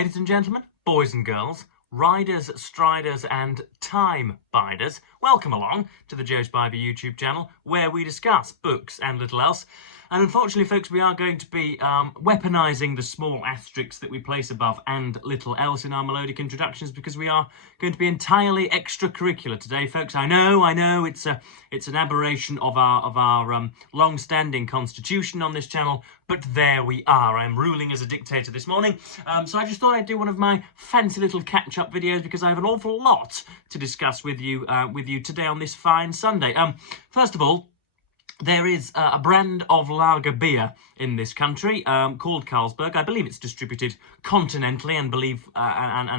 Ladies and gentlemen, boys and girls, riders, striders and time biders, welcome along to the Joe Spivey YouTube channel where we discuss books and little else. And unfortunately, folks, we are going to be weaponising the small asterisks that we place above and little else in our melodic introductions because we are going to be entirely extracurricular today, folks. I know, it's an aberration of our long-standing constitution on this channel, but there we are. I'm ruling as a dictator this morning, so I just thought I'd do one of my fancy little catch-up videos because I have an awful lot to discuss with you today on this fine Sunday. First of all, there is a brand of lager beer in this country called Carlsberg. I believe it's distributed continentally and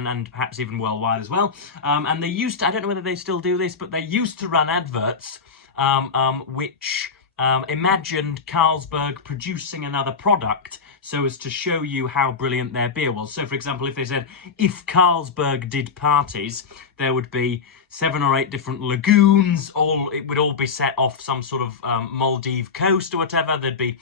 and perhaps even worldwide as well. And they used to, I don't know whether they still do this, but they used to run adverts which imagined Carlsberg producing another product so as to show you how brilliant their beer was. So, for example, if they said, if Carlsberg did parties, there would be 7 or 8 different lagoons, it would all be set off some sort of Maldives coast or whatever. There'd be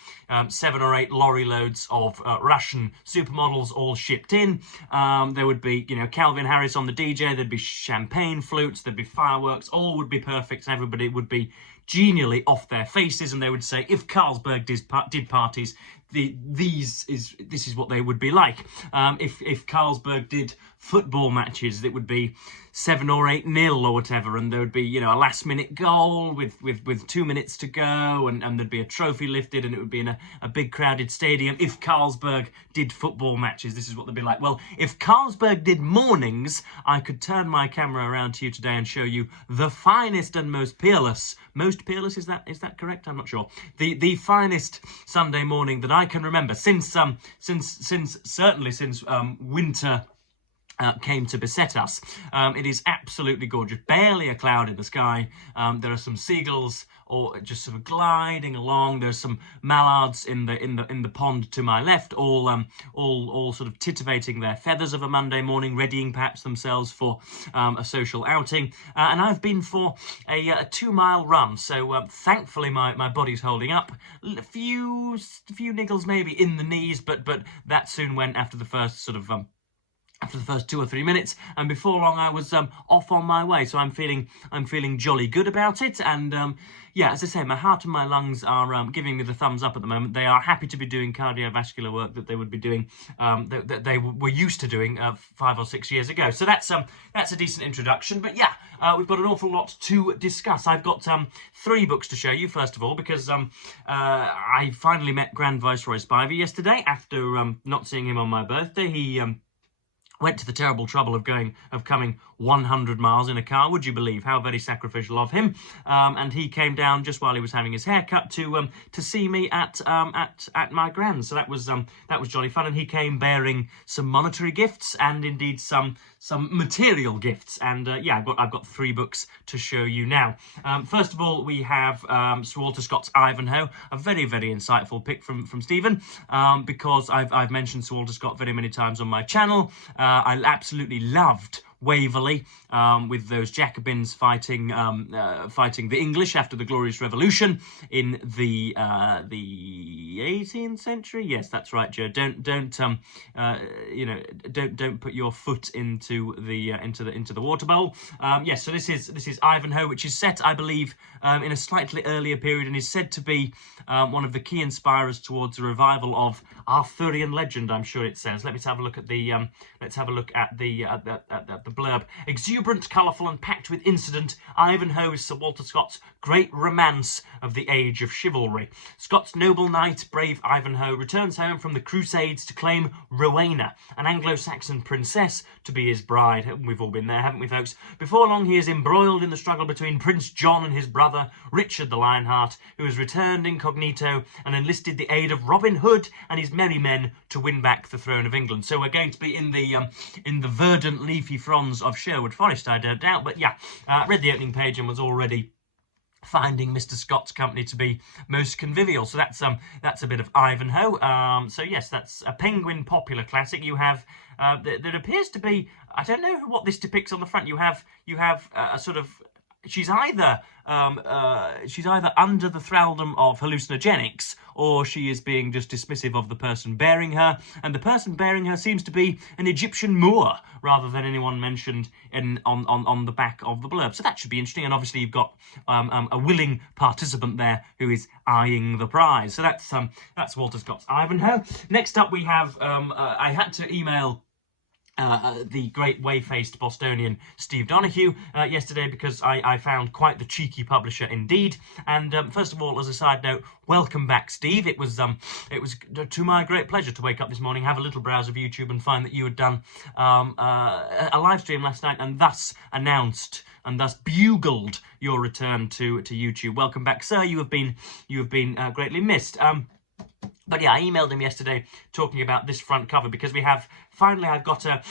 7 or 8 lorry loads of Russian supermodels all shipped in. There would be, Calvin Harris on the DJ, there'd be champagne flutes, there'd be fireworks, all would be perfect, and everybody would be genially off their faces, and they would say, if Carlsberg did parties, this is what they would be like. If Carlsberg did football matches, it would be 7 or 8-0 or whatever, and there would be, a last-minute goal with 2 minutes to go, and there'd be a trophy lifted, and it would be in a big crowded stadium. If Carlsberg did football matches, this is what they'd be like. Well, if Carlsberg did mornings, I could turn my camera around to you today and show you the finest and most peerless, is that correct? I'm not sure. The finest Sunday morning that I can remember since winter came to beset us. It is absolutely gorgeous. Barely a cloud in the sky. There are some seagulls or just sort of gliding along. There's some mallards in the pond to my left, all sort of titivating their feathers of a Monday morning, readying perhaps themselves for a social outing. And I've been for a 2-mile run, so thankfully my body's holding up. A few niggles maybe in the knees, but that soon went after the first sort of after the first 2 or 3 minutes, and before long I was off on my way. So I'm feeling jolly good about it, and yeah, as I say, my heart and my lungs are giving me the thumbs up at the moment. They are happy to be doing cardiovascular work that they would be doing, that they were used to doing 5 or 6 years ago. So that's a decent introduction. But yeah, we've got an awful lot to discuss. I've got 3 books to show you, first of all, because I finally met Grand Viceroy Spivey yesterday after not seeing him on my birthday. He went to the terrible trouble of coming 100 miles in a car. Would you believe how very sacrificial of him? And he came down just while he was having his hair cut to see me at my grand's. So that was jolly fun. And he came bearing some monetary gifts and indeed some material gifts. And yeah, I've got 3 books to show you now. First of all, we have Sir Walter Scott's Ivanhoe, a very, very insightful pick from Stephen, because I've mentioned Sir Walter Scott very many times on my channel. I absolutely loved Waverley, with those Jacobins fighting the English after the Glorious Revolution in the 18th century. Yes, that's right, Joe. Don't put your foot into the water bowl. Yes, so this is Ivanhoe, which is set, I believe, in a slightly earlier period, and is said to be one of the key inspirers towards a revival of Arthurian legend. I'm sure it says. Let's have a look at the blurb. Exuberant, colourful and packed with incident, Ivanhoe is Sir Walter Scott's great romance of the age of chivalry. Scott's noble knight, brave Ivanhoe, returns home from the Crusades to claim Rowena, an Anglo-Saxon princess, to be his bride. We've all been there, haven't we, folks? Before long, he is embroiled in the struggle between Prince John and his brother, Richard the Lionheart, who has returned incognito and enlisted the aid of Robin Hood and his merry men to win back the throne of England. So we're going to be in the verdant leafy fronds of Sherwood Forest, I don't doubt. But yeah, read the opening page and was already finding Mr. Scott's company to be most convivial. So that's a bit of Ivanhoe. So yes, that's a Penguin popular classic. You have there appears to be, I don't know what this depicts on the front. You have a sort of she's either under the thraldom of hallucinogenics, or she is being just dismissive of the person bearing her, and the person bearing her seems to be an Egyptian Moor rather than anyone mentioned on the back of the blurb. So that should be interesting, and obviously you've got a willing participant there who is eyeing the prize. So that's Walter Scott's Ivanhoe. Next up we have I had to email the great whey-faced Bostonian Steve Donoghue yesterday, because I found quite the cheeky publisher indeed. And first of all, as a side note, welcome back, Steve. It was to my great pleasure to wake up this morning, have a little browse of YouTube, and find that you had done a live stream last night, and thus announced and thus bugled your return to YouTube. Welcome back, sir. You have been greatly missed. But yeah, I emailed him yesterday talking about this front cover, because I've got a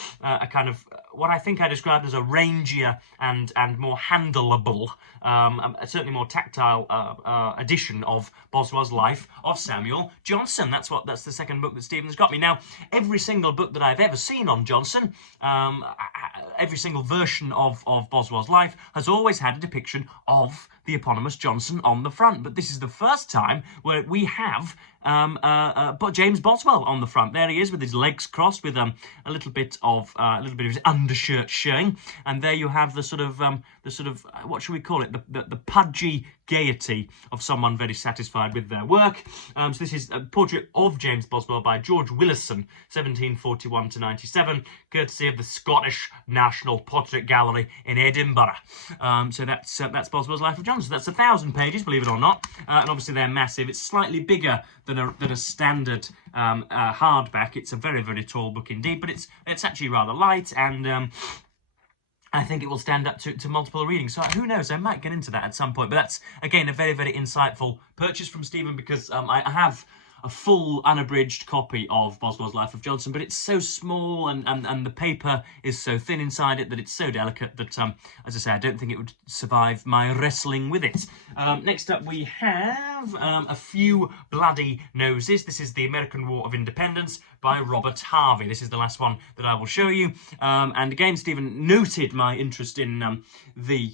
kind of what I think I described as a rangier and more handleable, certainly more tactile edition of Boswell's Life of Samuel Johnson. That's the second book that Stephen's got me. Now, every single book that I've ever seen on Johnson, every single version of Boswell's life has always had a depiction of the eponymous Johnson on the front. But this is the first time where we have James Boswell on the front. There he is with his legs crossed, with a little bit of his undershirt showing, and there you have the sort of what should we call it? The pudgy gaiety of someone very satisfied with their work. So this is a portrait of James Boswell by George Willison, 1741 to 97, courtesy of the Scottish National Portrait Gallery in Edinburgh. So that's Boswell's Life of Johnson. That's 1,000 pages, believe it or not, and obviously they're massive. It's slightly bigger than a standard hardback. It's a very, very tall book indeed, but it's actually rather light, and I think it will stand up to multiple readings. So who knows, I might get into that at some point. But that's, again, a very, very insightful purchase from Stephen, because I have a full unabridged copy of Boswell's Life of Johnson, but it's so small, and the paper is so thin inside it that it's so delicate that, as I say, I don't think it would survive my wrestling with it. Next up we have A Few Bloody Noses. This is The American War of Independence by Robert Harvey. This is the last one that I will show you. And again, Stephen noted my interest in the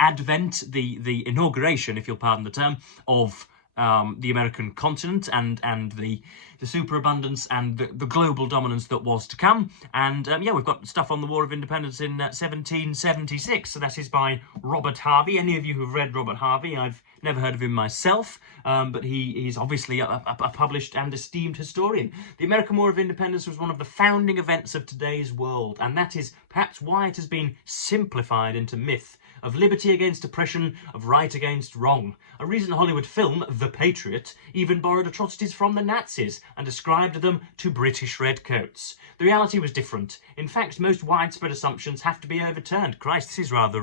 advent, the inauguration, if you'll pardon the term, of the American continent and the superabundance and the global dominance that was to come. And yeah, we've got stuff on the War of Independence in 1776. So that is by Robert Harvey. Any of you who've read Robert Harvey, I've never heard of him myself, but he's obviously a published and esteemed historian. The American War of Independence was one of the founding events of today's world, and that is perhaps why it has been simplified into myth, of liberty against oppression, of right against wrong. A recent Hollywood film, The Patriot, even borrowed atrocities from the Nazis and ascribed them to British redcoats. The reality was different. In fact, most widespread assumptions have to be overturned. Christ, this is rather,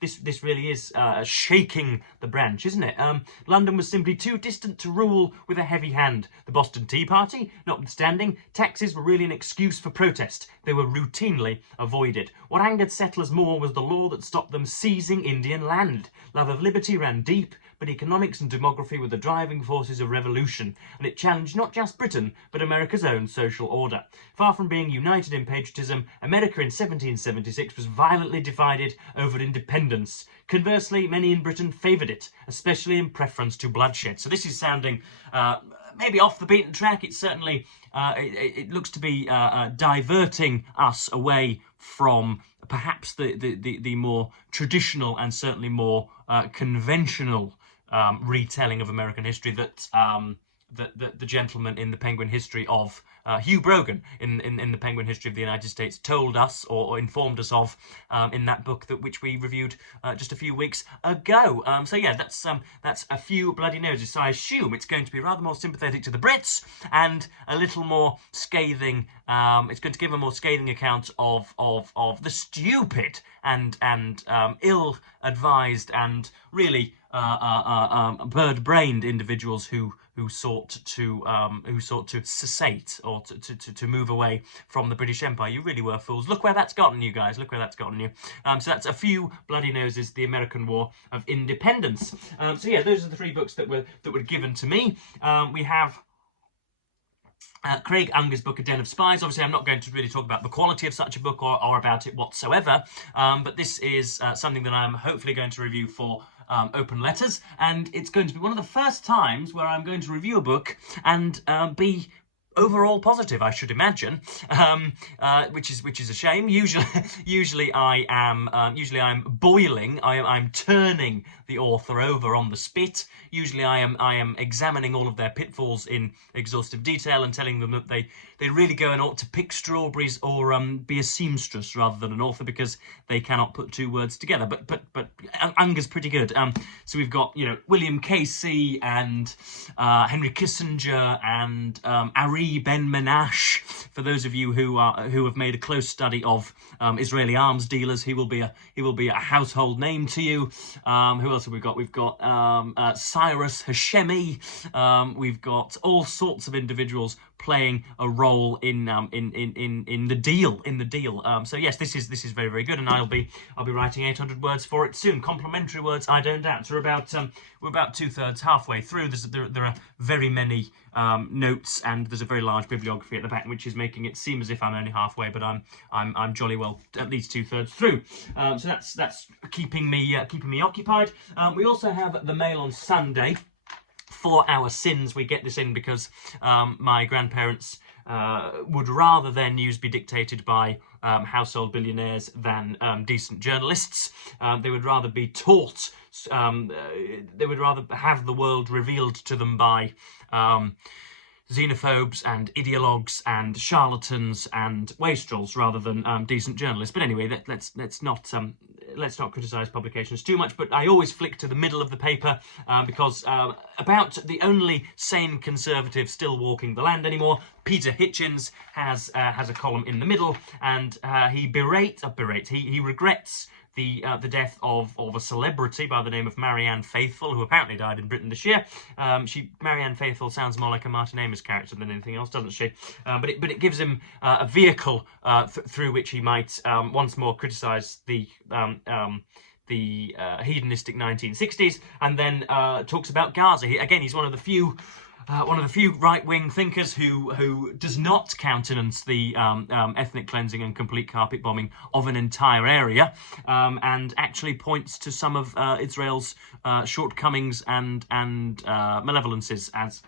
this really is shaking the branch, isn't it? London was simply too distant to rule with a heavy hand. The Boston Tea Party, notwithstanding, taxes were really an excuse for protest. They were routinely avoided. What angered settlers more was the law that stopped them seizing Indian land. Love of liberty ran deep, but economics and demography were the driving forces of revolution, and it challenged not just Britain, but America's own social order. Far from being united in patriotism, America in 1776 was violently divided over independence. Conversely, many in Britain favoured it, especially in preference to bloodshed. So this is sounding maybe off the beaten track. It's certainly, it looks to be diverting us away from perhaps the more traditional and certainly more conventional retelling of American history that the gentleman in the Penguin History of Hugh Brogan in the Penguin History of the United States told us or informed us of in that book which we reviewed just a few weeks ago. So yeah, that's A Few Bloody Noses. So I assume it's going to be rather more sympathetic to the Brits and a little more scathing. It's going to give a more scathing account of the stupid and ill-advised and really bird-brained individuals who sought to cessate or to move away from the British Empire. You really were fools. Look where that's gotten you, guys. Look where that's gotten you. So that's A Few Bloody Noses, The American War of Independence. So yeah, those are the three books that were given to me. We have Craig Unger's book, A Den of Spies. Obviously, I'm not going to really talk about the quality of such a book or about it whatsoever, but this is something that I'm hopefully going to review for Open Letters, and it's going to be one of the first times where I'm going to review a book and be overall positive, I should imagine, which is a shame. Usually I'm boiling. I'm turning the author over on the spit. Usually I am examining all of their pitfalls in exhaustive detail and telling them that they really go and ought to pick strawberries or be a seamstress rather than an author, because they cannot put two words together. But Unger's pretty good. So we've got, William Casey and Henry Kissinger and Ari Ben Menache. For those of you who have made a close study of Israeli arms dealers, he will be a household name to you. Who else have we got? We've got Cyrus Hashemi. We've got all sorts of individuals playing a role in the deal. So yes, this is very, very good, and I'll be writing 800 words for it soon. Complimentary words, I don't doubt. So we're about 2/3 halfway through. There are very many notes, and there's a very large bibliography at the back, which is making it seem as if I'm only halfway, but I'm jolly well at least 2/3 through. So that's keeping me occupied. We also have the Mail on Sunday. For our sins, we get this in because my grandparents would rather their news be dictated by household billionaires than decent journalists. They would rather be taught, they would rather have the world revealed to them by xenophobes and ideologues and charlatans and wastrels rather than decent journalists. But anyway, let's not criticise publications too much, but I always flick to the middle of the paper because about the only sane conservative still walking the land anymore, Peter Hitchens, has a column in the middle, and he regrets the death of a celebrity by the name of Marianne Faithfull, who apparently died in Britain this year. Marianne Faithfull sounds more like a Martin Amis character than anything else, doesn't she? But it gives him a vehicle through which he might once more criticise the hedonistic 1960s, and then talks about Gaza. He's one of the few right-wing thinkers who does not countenance the ethnic cleansing and complete carpet bombing of an entire area, and actually points to some of Israel's shortcomings and malevolences as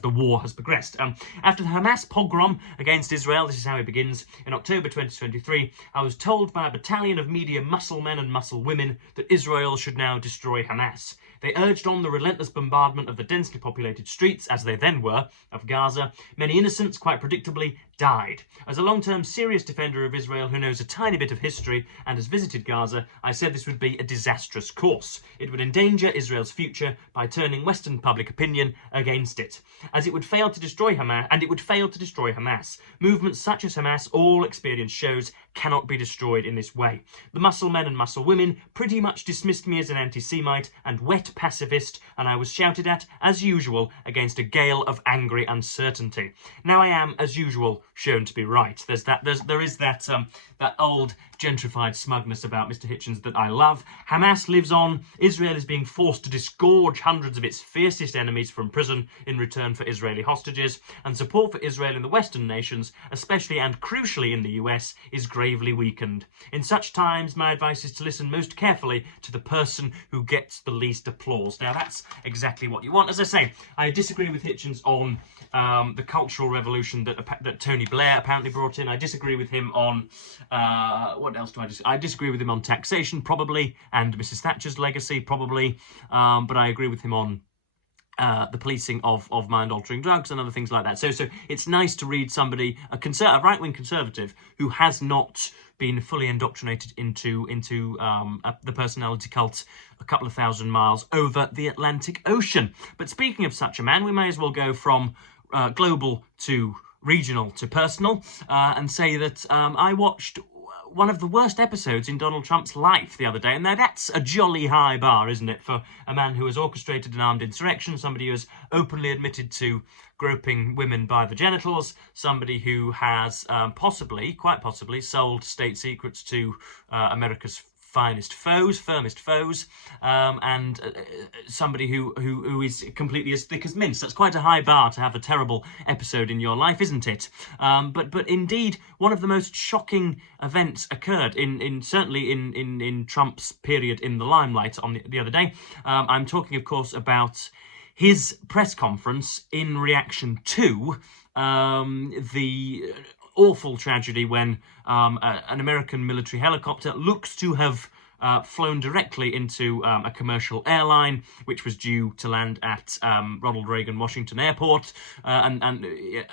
the war has progressed. After the Hamas pogrom against Israel, this is how it begins. In October 2023, I was told by a battalion of media muscle men and muscle women that Israel should now destroy Hamas. They urged on the relentless bombardment of the densely populated streets, as they then were, of Gaza. Many innocents, quite predictably, died. As a long-term serious defender of Israel who knows a tiny bit of history and has visited Gaza, I said this would be a disastrous course. It would endanger Israel's future by turning Western public opinion against it, as it would fail to destroy Hamas. Movements such as Hamas, all experience shows, cannot be destroyed in this way. The muscle men and muscle women pretty much dismissed me as an anti-Semite and wet pacifist, and I was shouted at, as usual, against a gale of angry uncertainty. Now I am, as usual, shown to be right. There is that old gentrified smugness about Mr. Hitchens that I love. Hamas lives on. Israel is being forced to disgorge hundreds of its fiercest enemies from prison in return for Israeli hostages, and support for Israel in the Western nations, especially and crucially in the US, is gravely weakened. In such times, my advice is to listen most carefully to the person who gets the least applause. Now, that's exactly what you want. As I say, I disagree with Hitchens on the Cultural Revolution that Tony Blair apparently brought in. I disagree with him on what else do I disagree? I disagree with him on taxation, probably, and Mrs. Thatcher's legacy, probably. But I agree with him on the policing of mind-altering drugs and other things like that. So it's nice to read somebody, a right-wing conservative, who has not been fully indoctrinated into the personality cult a couple of thousand miles over the Atlantic Ocean. But speaking of such a man, we may as well go from global to regional to personal, and say that I watched one of the worst episodes in Donald Trump's life the other day, and now that's a jolly high bar, isn't it, for a man who has orchestrated an armed insurrection, somebody who has openly admitted to groping women by the genitals, somebody who has quite possibly, sold state secrets to America's finest foes, firmest foes, and somebody who is completely as thick as mince. That's quite a high bar to have a terrible episode in your life, isn't it? But indeed, one of the most shocking events occurred certainly in Trump's period in the limelight on the other day. I'm talking, of course, about his press conference in reaction to the awful tragedy when an American military helicopter looks to have flown directly into a commercial airline, which was due to land at Ronald Reagan Washington Airport, and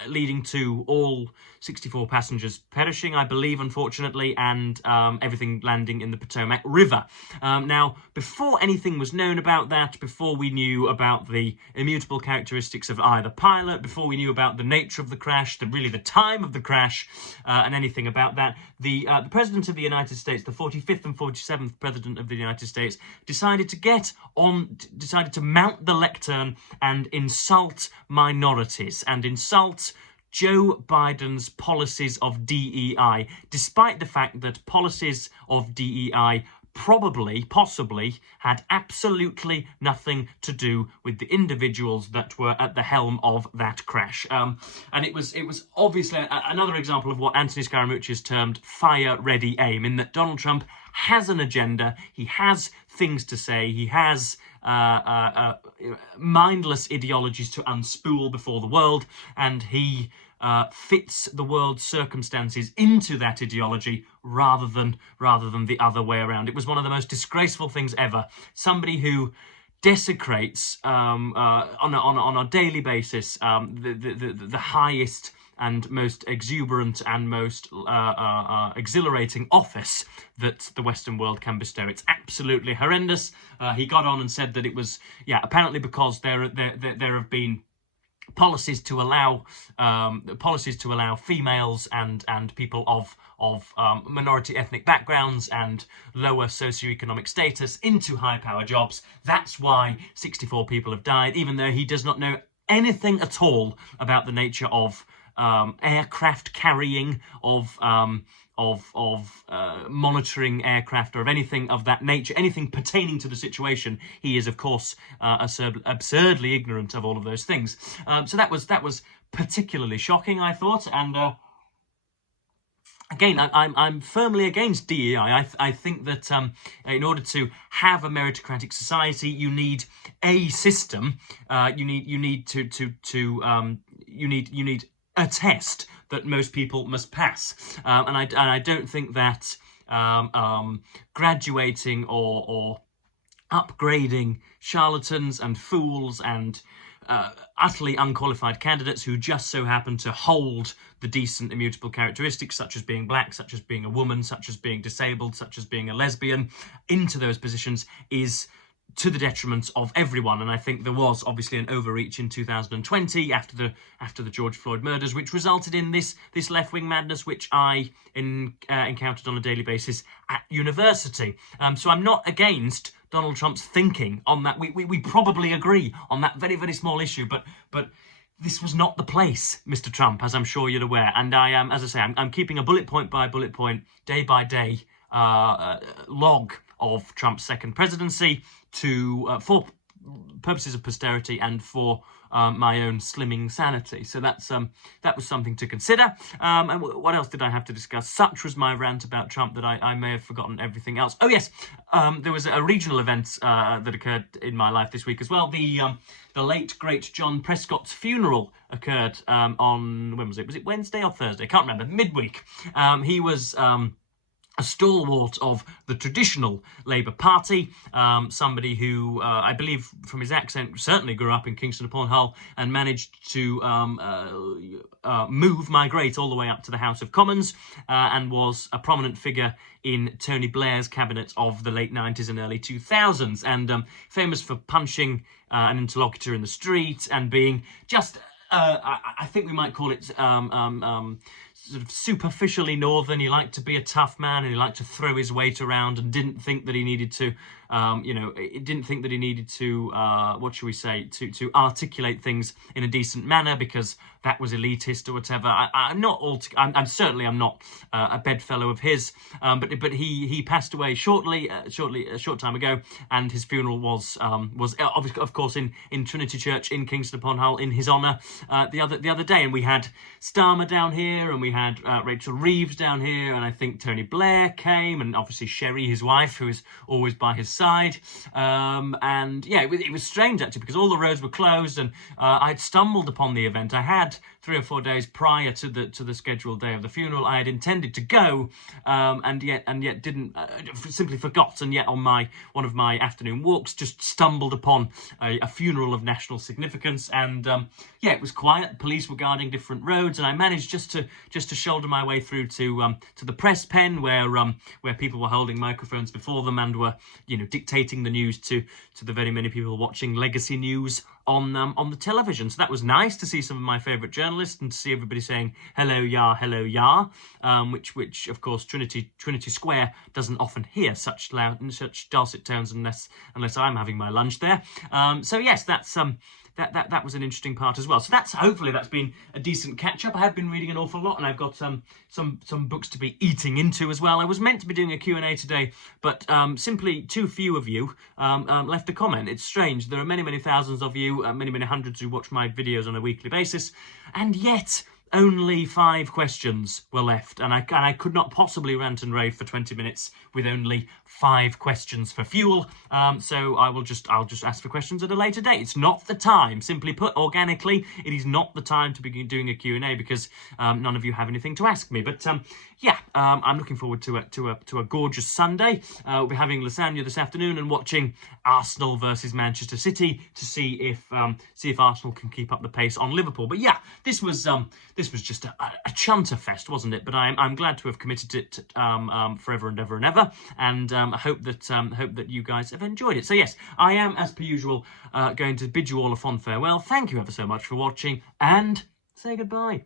leading to all 64 passengers perishing, I believe, unfortunately, and everything landing in the Potomac River. Now, before anything was known about that, before we knew about the immutable characteristics of either pilot, before we knew about the nature of the crash, really the time of the crash, and anything about that, the President of the United States, the 45th and 47th President of the United States, decided to mount the lectern and insult minorities and insult Joe Biden's policies of DEI, despite the fact that policies of DEI possibly had absolutely nothing to do with the individuals that were at the helm of that crash. And it was obviously another example of what Anthony Scaramucci has termed fire-ready aim, in that Donald Trump has an agenda, he has things to say, he has mindless ideologies to unspool before the world, and he fits the world's circumstances into that ideology rather than the other way around. It was one of the most disgraceful things ever. Somebody who desecrates on a daily basis the highest and most exuberant and most exhilarating office that the Western world can bestow. It's absolutely horrendous. He got on and said that it was, apparently because there have been policies to allow females and people of minority ethnic backgrounds and lower socioeconomic status into high power jobs. That's why 64 people have died, even though he does not know anything at all about the nature of aircraft carrying, of monitoring aircraft, or of anything of that nature, anything pertaining to the situation. He is, of course, absurdly ignorant of all of those things. So that was particularly shocking, I thought. And again, I'm firmly against DEI. I think that in order to have a meritocratic society, you need a system. You need a test that most people must pass, and I don't think that graduating or upgrading charlatans and fools and utterly unqualified candidates who just so happen to hold the decent immutable characteristics, such as being black, such as being a woman, such as being disabled, such as being a lesbian, into those positions is to the detriment of everyone. And I think there was obviously an overreach in 2020 after the George Floyd murders, which resulted in this left-wing madness, which I encountered on a daily basis at university. So I'm not against Donald Trump's thinking on that. We probably agree on that very, very small issue, but this was not the place, Mr. Trump, as I'm sure you're aware. And I am, as I say, I'm keeping a bullet point by bullet point, day by day log of Trump's second presidency for purposes of posterity and for my own slimming sanity. So that was something to consider. And what else did I have to discuss? Such was my rant about Trump that I may have forgotten everything else. Oh yes, there was a regional event that occurred in my life this week as well. The late great John Prescott's funeral occurred on, when was it? Was it Wednesday or Thursday? I can't remember. Midweek. He was a stalwart of the traditional Labour Party, somebody who, I believe from his accent, certainly grew up in Kingston upon Hull and managed to migrate all the way up to the House of Commons, and was a prominent figure in Tony Blair's cabinet of the late 90s and early 2000s, and famous for punching an interlocutor in the street and being just, I think we might call it sort of superficially northern. He liked to be a tough man, and he liked to throw his weight around, and didn't think that he needed to, didn't think that he needed to, what should we say, to articulate things in a decent manner because that was elitist or whatever. I'm not I'm certainly not a bedfellow of his, but he passed away a short time ago, and his funeral was of course in Trinity Church in Kingston upon Hull in his honour the other day, and we had Starmer down here, and we had Rachel Reeves down here, and I think Tony Blair came, and obviously Sherry, his wife, who is always by his side. And yeah, it was strange actually, because all the roads were closed, and I had stumbled upon the event. I had 3 or 4 days prior to the scheduled day of the funeral. I had intended to go, and yet didn't, simply forgot, and yet on one of my afternoon walks just stumbled upon a funeral of national significance, and yeah, it was quiet. Police were guarding different roads, and I managed just to shoulder my way through to the press pen, where people were holding microphones before them and were, dictating the news to the very many people watching legacy news on the television. So that was nice to see some of my favourite journalists and to see everybody saying hello ya, which of course Trinity Square doesn't often hear such dulcet tones unless I'm having my lunch there. So yes, that's that was an interesting part as well. So hopefully that's been a decent catch-up. I have been reading an awful lot, and I've got some books to be eating into as well. I was meant to be doing a Q&A today, but simply too few of you left a comment. It's strange. There are many thousands of you, many hundreds who watch my videos on a weekly basis, and yet only 5 questions were left, and I could not possibly rant and rave for 20 minutes with only 5 questions for fuel. So I'll just ask for questions at a later date. It's not the time. Simply put, organically, it is not the time to begin doing a Q&A because none of you have anything to ask me. But yeah, I'm looking forward to a gorgeous Sunday. We'll be having lasagna this afternoon and watching Arsenal versus Manchester City to see if Arsenal can keep up the pace on Liverpool. But yeah, this was just a chunter fest, wasn't it? But I'm glad to have committed it forever and ever and ever, and I hope that you guys have enjoyed it. So yes, I am, as per usual, going to bid you all a fond farewell. Thank you ever so much for watching, and say goodbye.